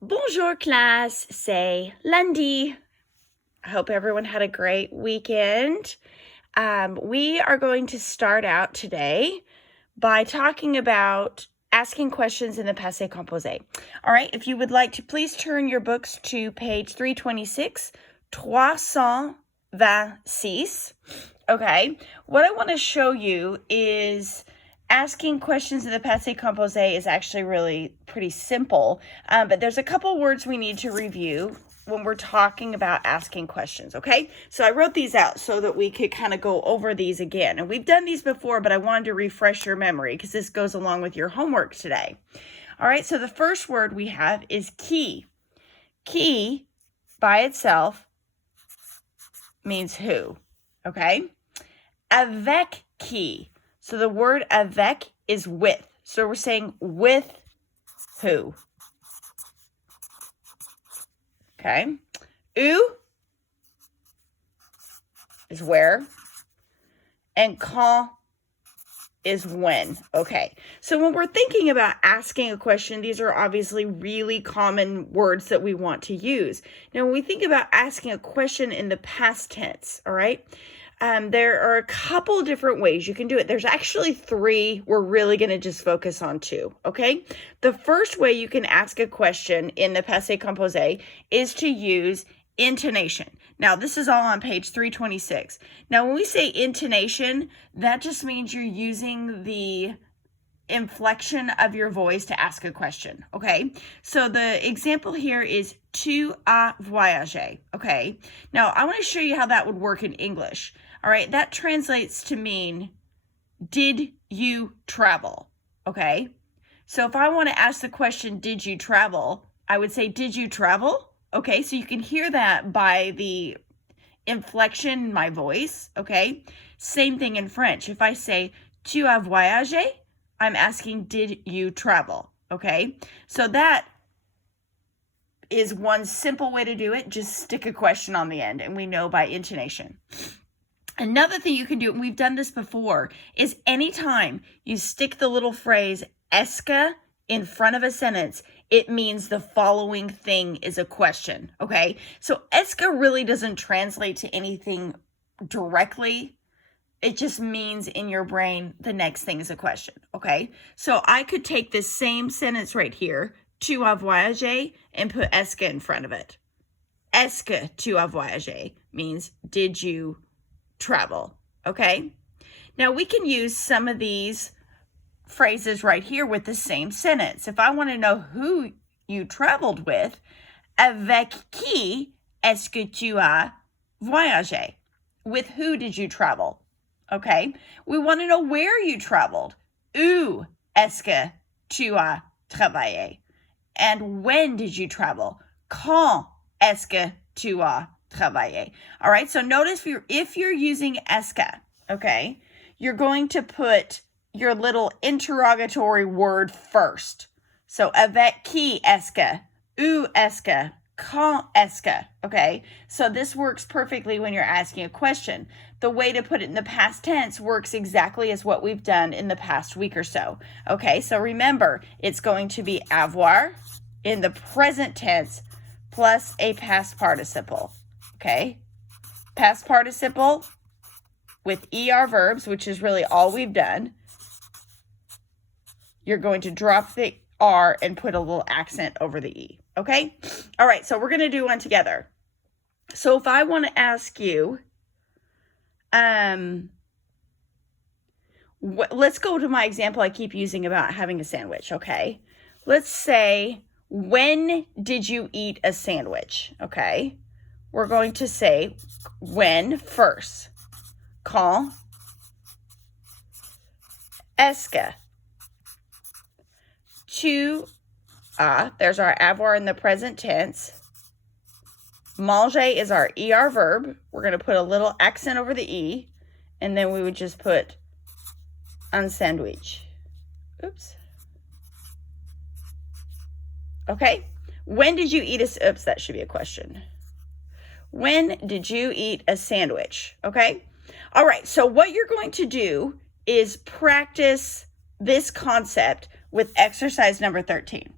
Bonjour class, c'est lundi. I hope everyone had a great weekend. We are going to start out today by talking about asking questions in the passé composé. All right, if you would like to please turn your books to page 326, 326. Okay, what I want to show you is asking questions in the passé composé is actually really pretty simple, but there's a couple words we need to review when we're talking about asking questions, okay? So I wrote these out so that we could kind of go over these again. And we've done these before, but I wanted to refresh your memory because this goes along with your homework today. All right, so the first word we have is qui. Qui, by itself, means who, okay? Avec qui. So the word avec is with. So we're saying with who. Okay. Où is where. And quand is when. Okay. So when we're thinking about asking a question, these are obviously really common words that we want to use. Now, when we think about asking a question in the past tense, all right, there are a couple different ways you can do it. There's actually three. We're really going to just focus on two, okay? The first way you can ask a question in the passé composé is to use intonation. Now, this is all on page 326. Now, when we say intonation, that just means you're using the inflection of your voice to ask a question, okay? So the example here is tu as voyagé, okay? Now, I want to show you how that would work in English, all right? That translates to mean, did you travel, okay? So if I want to ask the question, did you travel, I would say, did you travel? Okay, so you can hear that by the inflection in my voice, okay? Same thing in French. If I say, tu as voyagé, I'm asking, did you travel? Okay, so that is one simple way to do it. Just stick a question on the end, and we know by intonation. Another thing you can do, and we've done this before, is anytime you stick the little phrase est-ce que in front of a sentence, it means the following thing is a question, okay? So est-ce que really doesn't translate to anything directly. It just means in your brain, the next thing is a question, okay? So I could take this same sentence right here, tu as voyagé, and put est-ce que in front of it. Est-ce que tu as voyagé means, did you travel, okay? Now we can use some of these phrases right here with the same sentence. If I want to know who you traveled with, avec qui est-ce que tu as voyagé? With who did you travel? Okay, we want to know where you traveled. Où est-ce que tu as travaillé? And when did you travel? Quand est-ce que tu as travaillé? All right, so notice if you're using est-ce que, okay, you're going to put your little interrogatory word first. So avec qui est-ce que? Où est-ce que? Quand est-ce que? Okay, so this works perfectly when you're asking a question. The way to put it in the past tense works exactly as what we've done in the past week or so. Okay, so remember, it's going to be avoir in the present tense plus a past participle. Okay, past participle with ER verbs, which is really all we've done. You're going to drop the R and put a little accent over the E. Okay? All right, so we're going to do one together. So if I want to ask you, let's go to my example I keep using about having a sandwich, okay? Let's say, when did you eat a sandwich? Okay? We're going to say when first. Quand est-ce que? Tu as, there's our avoir in the present tense. Manger is our ER verb. We're going to put a little accent over the E, and then we would just put un sandwich. Oops. Okay. When did you eat a, oops, that should be a question. When did you eat a sandwich? Okay. All right. So what you're going to do is practice this concept with exercise number 13.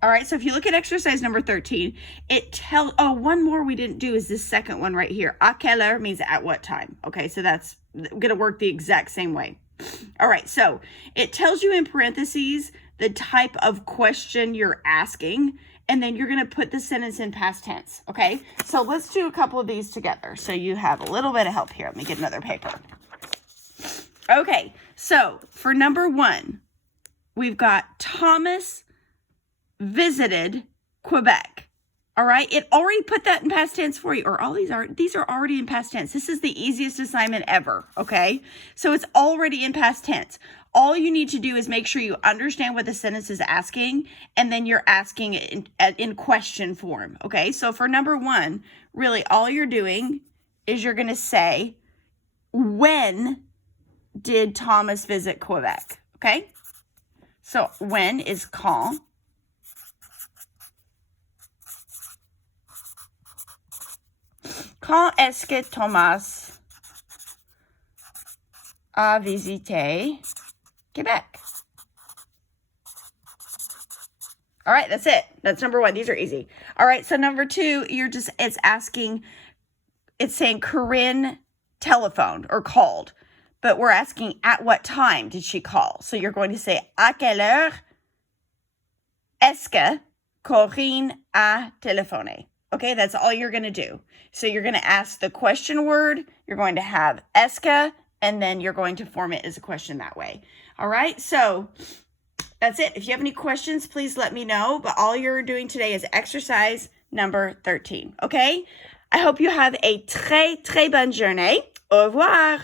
All right, so if you look at exercise number 13, it tells, oh, one more we didn't do is this second one right here. À quelle heure means at what time. Okay, so that's going to work the exact same way. All right, so it tells you in parentheses the type of question you're asking, and then you're going to put the sentence in past tense, okay? So let's do a couple of these together so you have a little bit of help here. Let me get another paper. Okay, so for number 1, we've got Thomas visited Quebec. All right, it already put that in past tense for you, or all these are already in past tense. This is the easiest assignment ever, okay? So it's already in past tense. All you need to do is make sure you understand what the sentence is asking, and then you're asking it in question form, okay? So for number 1, really all you're doing is you're going to say, when did Thomas visit Quebec, okay? So when is quand. Quand est-ce que Thomas a visité Quebec? All right, that's it. That's number 1. These are easy. All right, so number 2, it's saying Corinne telephoned or called, but we're asking at what time did she call? So you're going to say, à quelle heure est-ce que Corinne a téléphoné? Okay, that's all you're going to do. So you're going to ask the question word, you're going to have est-ce que, and then you're going to form it as a question that way. All right, so that's it. If you have any questions, please let me know. But all you're doing today is exercise number 13, okay? I hope you have a très, très bonne journée. Au revoir.